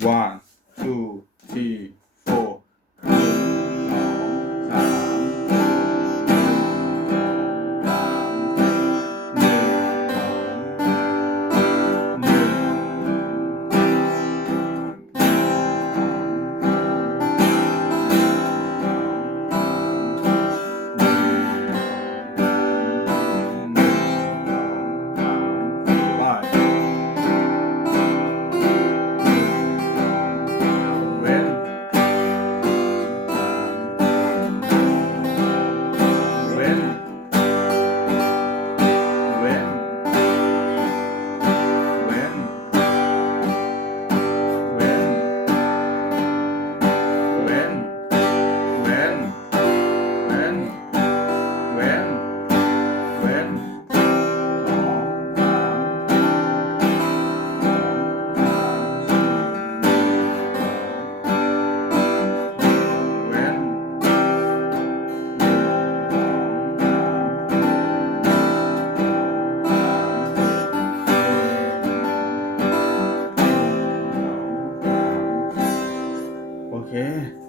one two quer